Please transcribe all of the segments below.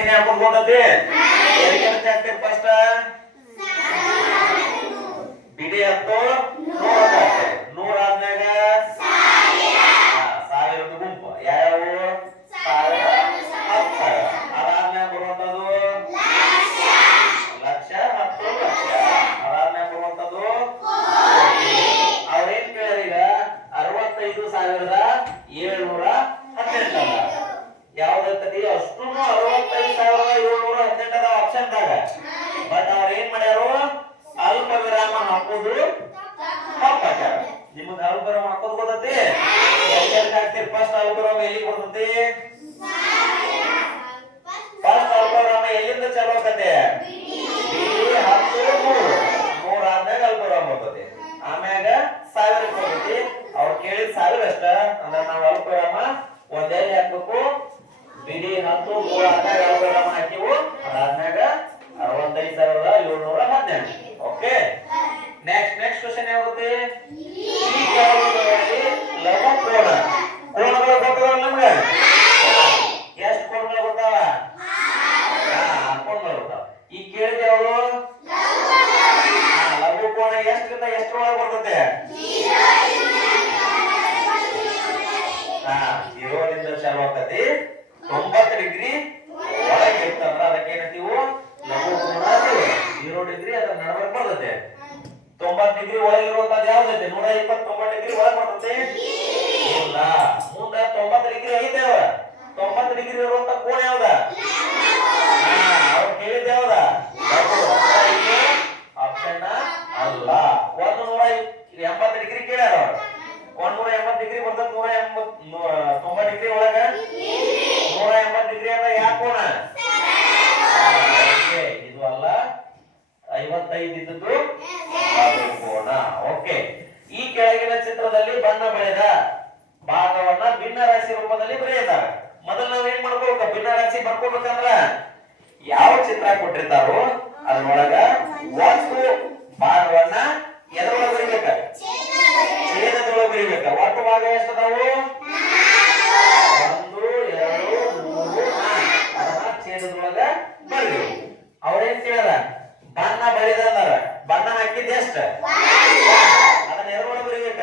ಸೀನಿ ಹಾಕೋದು ಗೊತ್ತೈತಿ ಎಲ್ಲಿಗೆ ಹಾಕ್ತೀರಿ ಫಸ್ಟ್ ಬಿಡಿ ಹತ್ತು 100 ಹಾಕ್ತಾರೆ 100 ಆದ್ಮ್ಯಾಗ 1000 ಗುಂಪು ಯಾವ್ಯಾವು 1000 10,000 ಅದಾದ್ಮ್ಯಾಗ ಬರುವಂತದ್ದು ಲಕ್ಷ 10 ಲಕ್ಷ ಅದಾದ್ಮ್ಯಾಗ ಬರುವಂತದ್ದು ಅವ್ರೇನ್ ಕೇಳ್ಯಾರ ಈಗ 65,718 ಯಾವ್ದೈತಿ ಅಷ್ಟು 65,718 ಆಪ್ಷನ್ ದಾಗ ಬಟ್ ಅವ್ರ ಏನ್ ಮಾಡ್ಯಾರು ಅಲ್ಪ ವಿರಾಮ ಹಾಕೋದು ತಪ್ಪಾಕ್ಯಾರ ನಿಮಗೆ ಅಲ್ಪ ವಿರಾಮ ಹಾಕೋದು ಗೊತ್ತೈತಿ ಎಲ್ಲಿ ಹಾಕ್ತೀರಿ ಫಸ್ಟ್ ಅಲ್ಪ ವಿರಾಮ ಎಲ್ಲಿ ಬರ್ತೈತಿ ಫಸ್ಟ್ ಅಲ್ಪ ವಿರಾಮ ಎಲ್ಲಿಂದ ಚಾಲು ಆಕತ್ತೆ ಬಿಡಿ 10 3 ಆದ್ಮೇಲೆ ಅಲ್ಪ ವಿರಾಮ ಬರ್ತೈತಿ ಆಮ್ಯಾಗ 1000 ಬರ್ತೈತಿ ಅವ್ರು ಕೇಳಿದ 1000 ಅಷ್ಟ ಅಂದ್ರೆ ನಾವು ಅಲ್ಪ ವಿರಾಮ ಒಂದೆಲ್ಲಿ ಹಾಕ್ಬೇಕು ಬಿಡಿ 10 3 ಆದ್ಮೇಲೆ ಅಲ್ಪ ವಿರಾಮ ಹಾಕಿವು ಅದಾದ್ಮ್ಯಾಗ 65,718 ಓಕೆ ನೆಕ್ಸ್ಟ್ ಕ್ವೆಶ್ಚನ್ ಯಾವುದು ಈ ಕೆಳಗಿನವುಗಳಲ್ಲಿ ಲಘು ಕೋನಗಳು ಗೊತ್ತಾವ ನಮಗೆ ಎಷ್ಟು ಕೋನಗಳು ಗೊತ್ತಾವ ಕೋನಗಳು ಗೊತ್ತಾವ ಈ ಕೇಳಿದ ಯಾವುದು ಲಘು ಕೋನ ಎಷ್ಟರಿಂದ ಎಷ್ಟರೊಳಗೆ ಬರ್ತದೆ 0 ರಿಂದ ಚಾಲು ಆಗ್ತದೆ 90 ಡಿಗ್ರಿ ಒಳಗೆ ಇರ್ತಂದ್ರ ಅದಕ್ಕೆ ಏನಂತೀವಿ ಲಘು ಕೋನ 0 ಡಿಗ್ರಿ ಅದರ ನಡುವೆ ಬರ್ತದೆ 90 ಡಿಗ್ರಿ ಒಳಗಿರುವಂತದ್ದು ಯಾವ್ದೈತೆ 120 90 ಡಿಗ್ರಿ ಒಳಗೆ ಬರ್ತದೆ ಇಲ್ಲ ಮುಂದೆ 90 ಡಿಗ್ರಿ ಐತೇವ 90 ಡಿಗ್ರಿ ಇರುವಂತ ಕೋನ ಯಾವ್ದ ಅವ್ರು ಕೇಳಿದ ಯಾವ್ದ ಆಪ್ಷನ್ ಅಲ್ಲ 180 ಡಿಗ್ರಿ ಕೇಳ್ಯಾರ ಅವ್ರು 180 ಡಿಗ್ರಿ ಬರ್ತದೆ 90 ಡಿಗ್ರಿ ಒಳಗ 180 ಡಿಗ್ರಿ ಅಂದ್ರೆ ಯಾವ ಕೋನ ಇದು ಅಲ್ಲ 55 ಇದ್ದದ್ದು ಕೋನ ಓಕೆ ಈ ಕೆಳಗಿನ ಚಿತ್ರದಲ್ಲಿ ಬಣ್ಣ ಬಳೆದ ಭಾಗವನ್ನ ಭಿನ್ನ ರಾಶಿ ರೂಪದಲ್ಲಿ ಬರೆಯುತ್ತಾರೆ ಮೊದಲು ನಾವು ಏನ್ ಮಾಡ್ಕೋಬೇಕು ಭಿನ್ನ ರಾಶಿ ಬರ್ಕೋಬೇಕಂದ್ರ ಯಾವ ಚಿತ್ರ ಕೊಟ್ಟಿರ್ತಾರೋ ಅದರೊಳಗ ಒಂದು ಭಾಗವನ್ನ ಎದರೊಳಗೆ ಬರೀಬೇಕ ಛೇದದೊಳಗೆ ಬರೀಬೇಕ ಒಟ್ಟು ಭಾಗ ಎಷ್ಟು ಅದಾವು 1 2 3 4 ಅದನ್ನ ಛೇದದೊಳಗ ಬರೀಬೇಕು ಅವ್ರೇನ್ ಕೇಳ್ಯಾರ ಬಣ್ಣ ಬಳಿದ ಅಂದಾರ ಬಣ್ಣ ಹಾಕಿದ ಎಷ್ಟ ಅದನ್ನ ಎದರೊಳಗೆ ಬರೀಬೇಕ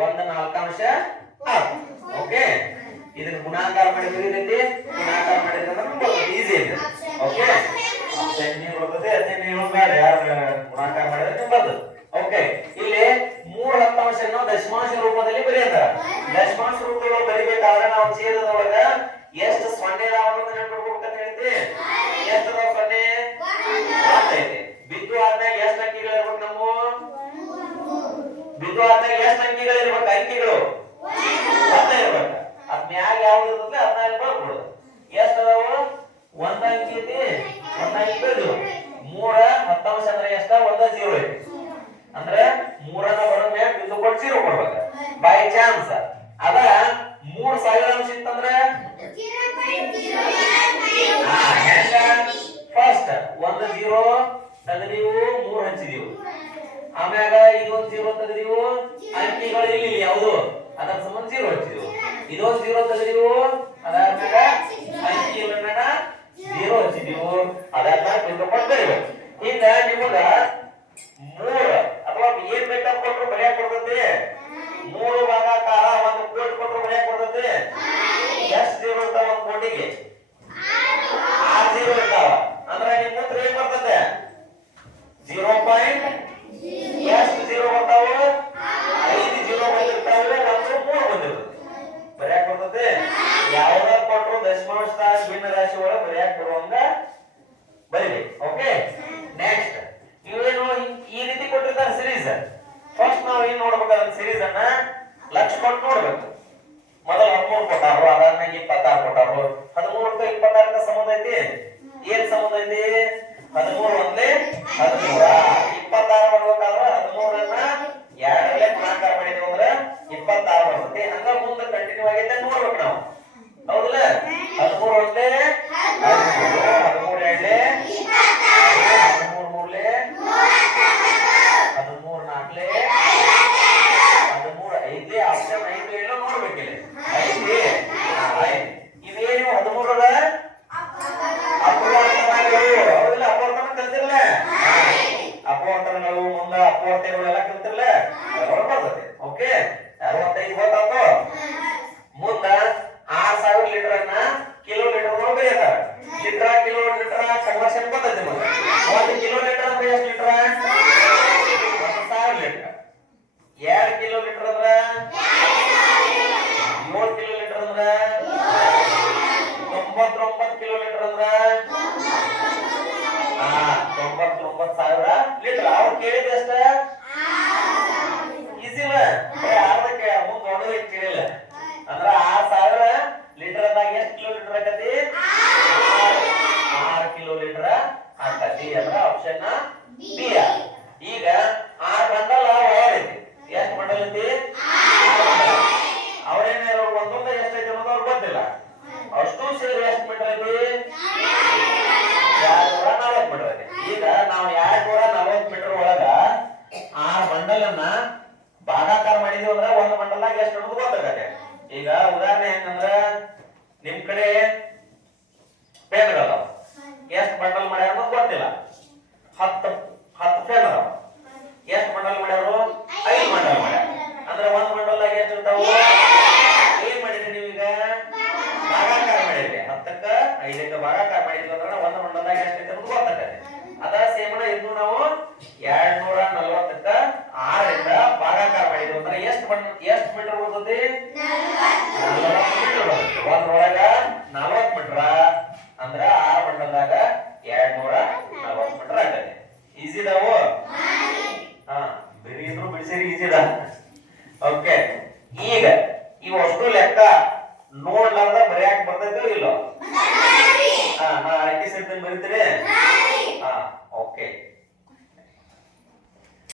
1/4 ಓಕೆ ಇದನ್ನ ಗುಣಾಕಾರ ಮಾಡಿ ಬರೀತೈತಿ ಗುಣಾಕಾರ ಮಾಡಿದ್ರೆ ಈಸಿ ಇದೆ ಓಕೆ ನೀವು ಬರ್ತದೆ ಅದೇ ನೀವು ಬೇಡ ಯಾರು ಗುಣಾಕಾರ ಮಾಡಿದ್ರೆ ನೀವು ಬರ್ತದೆ ಓಕೆ ಇಲ್ಲಿ 3/10 ದಶಮಾಂಶ ರೂಪದಲ್ಲಿ ಬರೆಯಂತಾರ ದಶಮಾಂಶ ರೂಪದೊಳಗೆ ಬರಿಬೇಕಾದ್ರೆ ನಾವು ಛೇದದೊಳಗ ಎಷ್ಟು ಸೊನ್ನೆ ಅದಾವ ನೆನಪಿಡ್ಬೇಕಂತ ಹೇಳ್ತಿ ಎಷ್ಟು ಅದಾವ ಸೊನ್ನೆ ಐತಿ ಬಿದ್ದು ಆದ್ಮೇಲೆ ಎಷ್ಟು ಅಂಕಿಗಳು ಇರ್ಬೇಕು ನಾವು ಬಿದ್ದು ಆದ್ಮೇಲೆ ಎಷ್ಟು ಅಂಕಿಗಳು ಇರ್ಬೇಕು ಅಂಕಿಗಳು ಒಂದ ಇರ್ಬೇಕು ಅದ್ ಮ್ಯಾಗ ಯಾವ್ದು ಇರ್ತದೆ ಅದನ್ನ ಇಲ್ಲಿ ಬರ್ಬಿಡು ಎಷ್ಟು ಅದಾವ ಒಂದ್ ಅಂಕಿ ಐತಿ ಒಂದ್ ಅಂಕಿ ಬೆಳೆದು 3/10 ಅಂದ್ರೆ ಎಷ್ಟ 1 0 ಐತಿ ಅಂದ್ರೆ 3ನ್ನ ಬಡ ಮ್ಯಾಗ ಬಿದ್ದು ಕೊಟ್ಟು 0 ಕೊಡ್ಬೇಕು ಬೈ ಚಾನ್ಸ್ ಅದ 3,000 ಅಂಶ ಇತ್ತಂದ್ರೆ ಫಸ್ಟ್ 1 0 ತೆಗೆದೀವು 3 ಹಚ್ಚಿದೀವು ಆಮ್ಯಾಗ ಇದೊಂದು 0 ತೆಗೆದೀವು ಅಂಕಿಗಳು ಇಲ್ಲಿ ಯಾವುದು ಅದರ ಸಂಬಂಧ 0 ಹಚ್ಚಿದೀವು ಇದೊಂದು 0 ತೆಗೆದೀವು ಅದಾದ್ಮ್ಯಾಗ ಅಂಕಿಗಳನ್ನ 0 ಹಚ್ಚಿದೀವು ಅದಾದ್ಮ್ಯಾಗ ಬಿಂದು ಕೊಟ್ಟು ಬರೀಬೇಕು ಈಗ ನಿಮಗ 3 ಅಥವಾ ಏನ್ ಬೇಕಾದ ಕೊಟ್ಟರು ಬರೆಯಕ್ ಬರ್ತೈತಿ 3 ಭಾಗಾಕಾರ 1 ಕೋಟಿ ಕೊಟ್ಟರು ಬರೆಯಕ್ ಬರ್ತೈತಿ ಎಷ್ಟು 0 ಇರ್ತಾವ 1 ಕೋಟಿಗೆ 6 0 ಇರ್ತಾವ ಅಂದ್ರೆ ನಿಮ್ಮ ಉತ್ತರ ಏನ್ ಬರ್ತದೆ 0. ಎಷ್ಟು 0 ಬರ್ತಾವ 5 0 ಬಂದಿರ್ತಾವ 1 3 ಬಂದಿರ್ತದೆ ಬರೆಯಕ್ ಬರ್ತದೆ ಯಾವ್ದ ಕೊಟ್ಟರು ದಶಮಾಂಶ ಭಿನ್ನ ರಾಶಿ ಒಳಗೆ ಬರೆಯಕ್ ಬರುವಂಗ ಬರೀರಿ ಓಕೆ ನೆಕ್ಸ್ಟ್ ಇವೇನು ಈ ರೀತಿ ಕೊಟ್ಟಿರ್ತಾರೆ ಸಿರೀಸ್ ಫಸ್ಟ್ ನಾವು ಏನ್ ನೋಡ್ಬೇಕಾದ್ರೆ ಸಿರೀಸ್ ಅನ್ನ ಲಕ್ಷ ಕೊಟ್ಟು ನೋಡ್ಬೇಕು ಮೊದಲು 13 ಕೊಟ್ಟಾರು ಅದಾದ್ಮೇಲೆ 26 ಕೊಟ್ಟಾರು 13ಕ್ಕೆ 26ಕ್ಕೆ ಸಂಬಂಧ ಐತಿ ಏನ್ ಸಂಬಂಧ ಐತಿ 13 ಒಂದೇ 13 26 ಬರ್ಬೇಕಾದ್ರೆ 13ನ್ನ 2ರಲ್ಲಿ ಗುಣಾಕಾರ ಮಾಡಿದ್ವಿ ಅಂದ್ರೆ 26 ಬರ್ತೈತಿ ಹಂಗ ಮುಂದೆ ಕಂಟಿನ್ಯೂ ಆಗೈತೆ ನೋಡ್ಬೇಕು ನಾವು ಹೌದಲ್ಲ 13 ಒಂದೇ 13 ಎರಡೇ 13 ಮೂರಲೆ 13 ನಾಲ್ಕಲೆ 13 ಐದೇ ಆಪ್ಷನ್ 5 ಏನೋ ನೋಡ್ಬೇಕಿಲ್ಲ 5 ಇದೇನು 13 9,000 ಲೀಟರ್. ಅವ್ರು ಕೇಳಿದ ಎಷ್ಟ ಈಸಿ ಇಲ್ಲ, ಅರ್ಧಕ್ಕೆ ಮುಂದೆ ನೋಡೋದು ಕೇಳಿಲ್ಲ. ಅಂದ್ರ 6,000 ಲೀಟರ್ ಅಂದಾಗ ಎಷ್ಟು ಕಿಲೋ ಲೀಟರ್ ಆಕತಿ? 6 ಕಿಲೋ ಲೀಟರ್ ಆಕತಿ. ಅಂದ್ರ ಆಪ್ಷನ್ ಬಿ. ಈಗ 6 ಬಂಡಲ್ ವೈರ್ ಐತಿ. ಎಷ್ಟು ಬಂಡಲ್ ಐತಿ? 6 ಬಂಡಲ್. ಅವ್ರೇನ ಒಂದೊಂದ ಎಷ್ಟೈತಿ ಅನ್ನೋದು ಅವ್ರಿಗೆ ಗೊತ್ತಿಲ್ಲ. ಅಷ್ಟು ಸೇರಿ ಎಷ್ಟು ಮೀಟರ್ ಐತಿ? 240 ಮೀಟರ್ ಐತಿ. ಈಗ ನಾವು 240 ಮೀಟರ್ ಒಳಗ 6 ಬಂಡಲ್ ಅನ್ನ ಭಾಗಾಕಾರ ಮಾಡಿದೀವಿ ಅಂದ್ರೆ ಒಂದು ಬಂಡಲ್ನಾಗ ಎಷ್ಟು ಅನ್ನೋದು ಗೊತ್ತಾಗತ್ತೆ. ಈಗ ಉದಾಹರಣೆ ಹೆಂಗಂದ್ರ ನಿಮ್ ಕಡೆ ಪೆನ್ಗಳದಾವ, ಎಷ್ಟು ಬಂಡಲ್ ಮಾಡ್ಯಾರ ಅನ್ನೋದು ಗೊತ್ತಿಲ್ಲ. 10 ಪೆನ್ ಅದಾವ. ಎಷ್ಟು ಬಂಡಲ್ ಮಾಡ್ಯಾರು? 5 ಬಂಡಲ್ ಮಾಡ್ಯಾರ. ಅಂದ್ರೆ ಒಂದು ಬಂಡಲ್ನಾಗ ಎಷ್ಟು ಇರ್ತಾವ? ಏನ್ ಮಾಡಿದ್ರಿ ನೀವೀಗ? ಭಾಗಾಕಾರ ಮಾಡಿದ್ರಿ. 10ಕ್ಕ 5ಕ್ಕ ಭಾಗಾಕಾರ ಮಾಡಿದ್ವಿ ಅಂದ್ರೆ ಒಂದು ಬಂಡಲ್ನಾಗ ಎಷ್ಟು ಐತೆ ಅನ್ನೋದು ಗೊತ್ತಾಗತ್ತೆ. ಅದ ಸೇಮನ ಇನ್ನು ನಾವು 240ಕ್ಕ 6ರಿಂದ ಭಾಗಾಕಾರ ಮಾಡಿದ್ವಿ ಅಂದ್ರೆ ಎಷ್ಟು ಮೀಟರ್ ಬರ್ತೈತಿ? 40 ಮೀಟರ್ ಬರ್ತೈತಿ. ಒಂದ್ರೊಳಗ 40 ಮೀಟರ್ ಅಂದ್ರ 6 ಬಂಡಲ್ದಾಗ 240 ಮೀಟರ್ ಆಗತ್ತೆ. ಈಸಿ ಇದಾವು? ಬಿಡಿ ಇದ್ರು ಬಿಡಿಸಿರಿ, ಈಸಿ ಇದ. ಓಕೆ, ಈಗ ಇವು ಅಷ್ಟು ಲೆಕ್ಕ ನೋಡ್ಲಾರ್ದ ಬರೆಯಾಕ ಬರ್ತೈತೋ ಇಲ್ಲೋ? ನಾ ಅಡಿಕೆ ಸೇರ್ತೀನಿ ಬರೀತೀರಿ? ಓಕೆ.